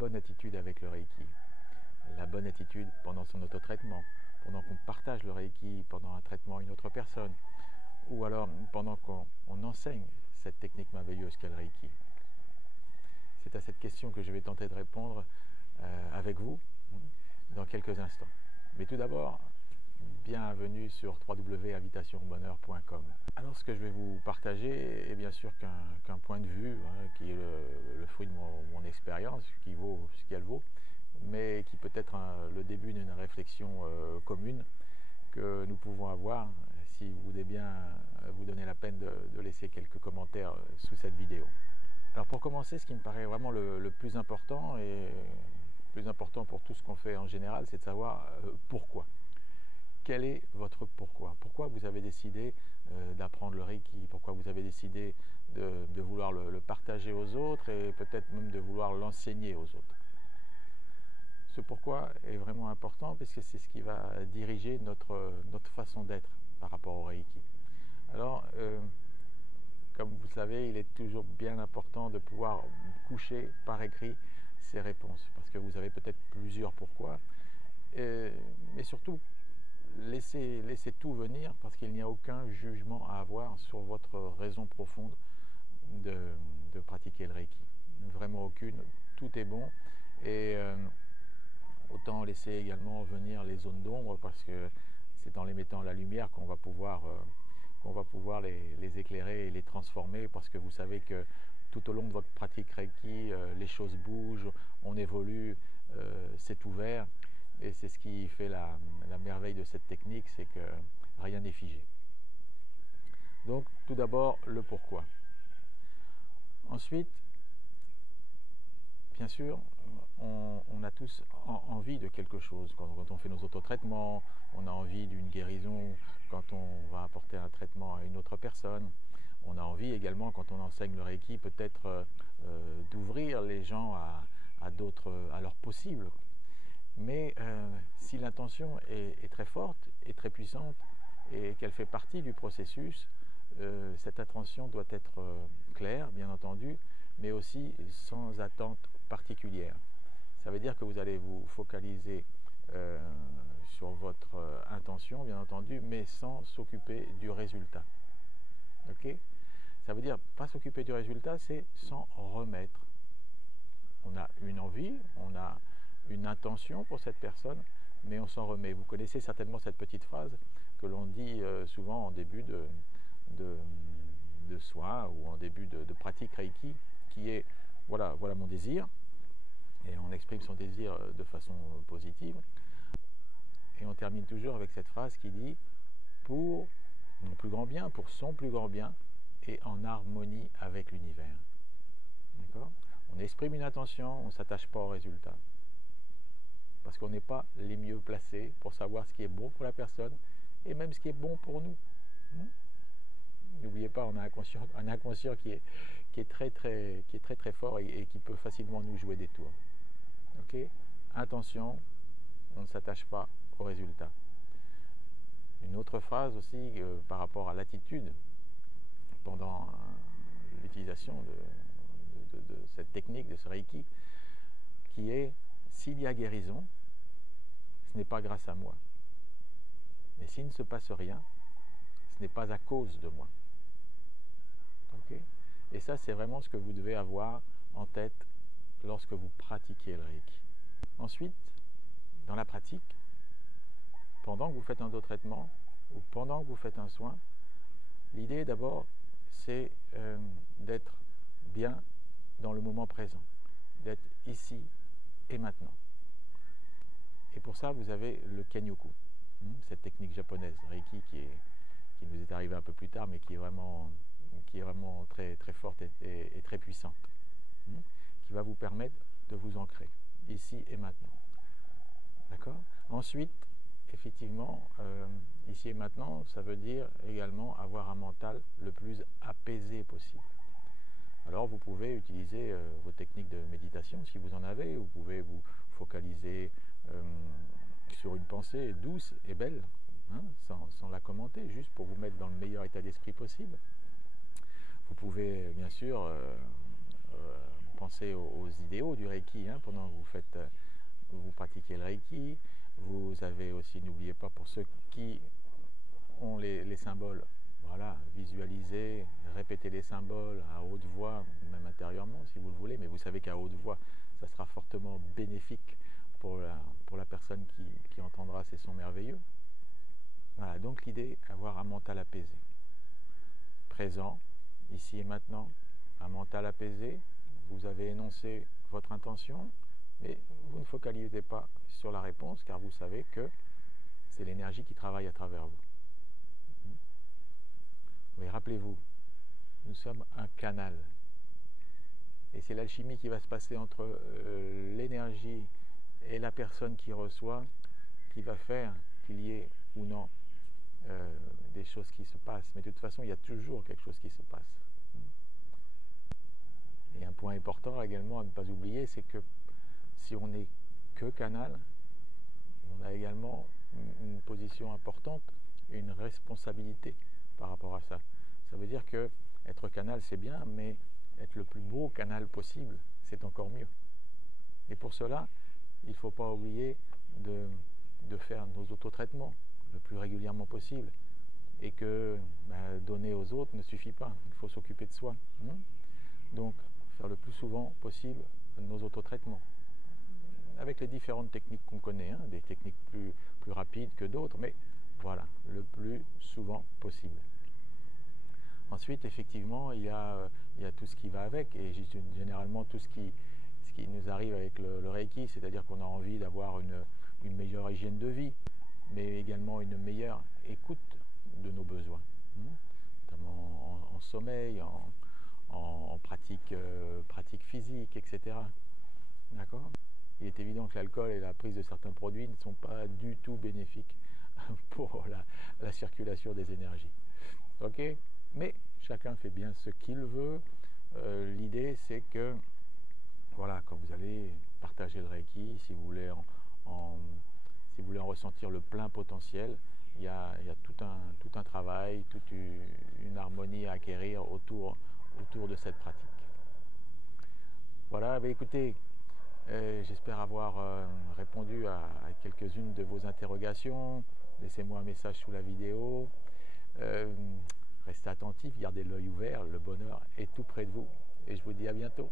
bonne attitude avec le Reiki, la bonne attitude pendant son autotraitement, pendant qu'on partage le Reiki pendant un traitement à une autre personne, ou alors pendant qu'on enseigne cette technique merveilleuse qu'est le Reiki. C'est à cette question que je vais tenter de répondre avec vous dans quelques instants. Mais tout d'abord, bienvenue sur www.invitationaubonheur.com. Alors ce que je vais vous partager est bien sûr qu'un point de vue qui est le fruit de mon expérience, qui vaut ce qu'elle vaut, mais qui peut être le début d'une réflexion commune que nous pouvons avoir si vous voulez bien vous donner la peine de laisser quelques commentaires sous cette vidéo. Alors pour commencer, ce qui me paraît vraiment le plus important, et plus important pour tout ce qu'on fait en général, c'est de savoir pourquoi. Quel est votre pourquoi? Pourquoi vous avez décidé d'apprendre le Reiki? Pourquoi vous avez décidé de vouloir le partager aux autres et peut-être même de vouloir l'enseigner aux autres? Ce pourquoi est vraiment important puisque c'est ce qui va diriger notre façon d'être par rapport au Reiki. Alors, comme vous le savez, il est toujours bien important de pouvoir coucher par écrit ces réponses parce que vous avez peut-être plusieurs pourquoi, mais surtout laissez tout venir parce qu'il n'y a aucun jugement à avoir sur votre raison profonde de pratiquer le Reiki. Vraiment aucune, tout est bon et autant laisser également venir les zones d'ombre parce que c'est en les mettant à la lumière qu'on va pouvoir les éclairer et les transformer parce que vous savez que tout au long de votre pratique Reiki, les choses bougent, on évolue, c'est ouvert et c'est ce qui fait la merveille de cette technique, c'est que rien n'est figé. Donc tout d'abord le pourquoi. Ensuite, bien sûr, on a tous envie de quelque chose. Quand on fait nos autotraitements, on a envie d'une guérison quand on va apporter un traitement à une autre personne. On a envie également, quand on enseigne le Reiki, peut-être d'ouvrir les gens à leur possible. Mais si l'intention est très forte et très puissante et qu'elle fait partie du processus, cette intention doit être claire, bien entendu, mais aussi sans attente particulière. Ça veut dire que vous allez vous focaliser sur votre intention, bien entendu, mais sans s'occuper du résultat. Ok? Ça veut dire pas s'occuper du résultat, c'est s'en remettre. On a une envie, on a une intention pour cette personne, mais on s'en remet. Vous connaissez certainement cette petite phrase que l'on dit souvent en début de soin ou en début de pratique Reiki, qui est voilà mon désir, et on exprime son désir de façon positive. Et on termine toujours avec cette phrase qui dit pour mon plus grand bien, pour son plus grand bien, et en harmonie avec l'univers. D'accord ? On exprime une intention, on ne s'attache pas au résultat. Parce qu'on n'est pas les mieux placés pour savoir ce qui est bon pour la personne et même ce qui est bon pour nous. N'oubliez pas, on a un inconscient qui est très fort et qui peut facilement nous jouer des tours. Ok ? Intention, on ne s'attache pas au résultat. Une autre phrase aussi par rapport à l'attitude pendant l'utilisation de cette technique, de ce Reiki, qui est s'il y a guérison, ce n'est pas grâce à moi. Mais s'il ne se passe rien, ce n'est pas à cause de moi. Okay ? Et ça, c'est vraiment ce que vous devez avoir en tête lorsque vous pratiquez le Reiki. Ensuite, dans la pratique, pendant que vous faites un autotraitement ou pendant que vous faites un soin, l'idée d'abord, c'est d'être bien dans le moment présent, d'être ici et maintenant. Et pour ça, vous avez le Kenyoku, cette technique japonaise, Reiki, qui nous est arrivée un peu plus tard, mais qui est vraiment très, très forte et très puissante, qui va vous permettre de vous ancrer, ici et maintenant. D'accord ? Ensuite, effectivement, ici et maintenant, ça veut dire également avoir un mental le plus apaisé possible. Alors vous pouvez utiliser vos techniques de méditation si vous en avez, vous pouvez vous focaliser sur une pensée douce et belle, sans la commenter, juste pour vous mettre dans le meilleur état d'esprit possible. Vous pouvez bien sûr pensez aux idéaux du Reiki pendant que vous pratiquez le Reiki. Vous avez aussi, n'oubliez pas, pour ceux qui ont les symboles, voilà, visualisez, répétez les symboles à haute voix, même intérieurement si vous le voulez, mais vous savez qu'à haute voix, ça sera fortement bénéfique pour la personne qui entendra ces sons merveilleux. Voilà, donc l'idée, avoir un mental apaisé. Présent, ici et maintenant, un mental apaisé, vous avez énoncé votre intention, mais vous ne focalisez pas sur la réponse, car vous savez que c'est l'énergie qui travaille à travers vous. Mais rappelez-vous, nous sommes un canal. Et c'est l'alchimie qui va se passer entre l'énergie et la personne qui reçoit qui va faire qu'il y ait ou non des choses qui se passent. Mais de toute façon, il y a toujours quelque chose qui se passe. Et un point important également à ne pas oublier, c'est que si on n'est que canal, on a également une position importante et une responsabilité par rapport à ça. Ça veut dire que être canal, c'est bien, mais être le plus beau canal possible, c'est encore mieux. Et pour cela, il ne faut pas oublier de faire nos autotraitements le plus régulièrement possible. Et que donner aux autres ne suffit pas, il faut s'occuper de soi. Donc, faire le plus souvent possible nos autotraitements. Avec les différentes techniques qu'on connaît, des techniques plus rapides que d'autres, mais voilà, le plus souvent possible. Ensuite, effectivement, il y a tout ce qui va avec, et généralement tout ce qui nous arrive avec le Reiki, c'est-à-dire qu'on a envie d'avoir une meilleure hygiène de vie, mais également une meilleure écoute de nos besoins, notamment en sommeil, en pratique physique, etc. D'accord ? Il est évident que l'alcool et la prise de certains produits ne sont pas du tout bénéfiques pour la circulation des énergies. Ok ? Mais chacun fait bien ce qu'il veut. L'idée, c'est que, voilà, quand vous allez partager le Reiki, si vous voulez si vous voulez en ressentir le plein potentiel, il y a tout un travail, toute une harmonie à acquérir autour de cette pratique. Voilà, écoutez, j'espère avoir répondu à quelques-unes de vos interrogations. Laissez-moi un message sous la vidéo. Restez attentifs, gardez l'œil ouvert, le bonheur est tout près de vous. Et je vous dis à bientôt.